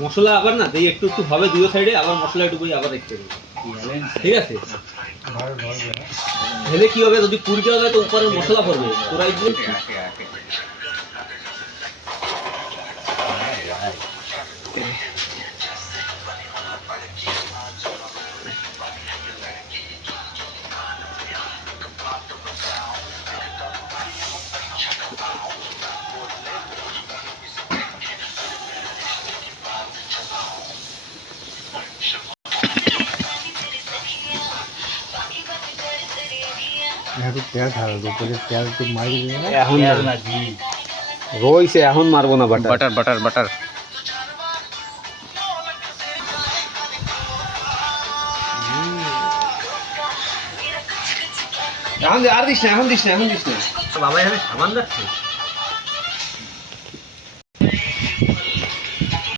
মশলা আবার না এই একটু একটু হবে দুই সাইডে, আবার মশলা একটু আবার দেখতে হবে, ঠিক আছে? ঢেলে কি হবে, যদি পুরিটা হবে তো উপরে মশলা পড়বে, পুরাই দিয়ে রইছে, এখন মারবো না বাটার বাটার বাটার বাটার। এখন আর দিস না, এখন দিস না, এখন দিস না। বাবা এখানে সামান রাখছে।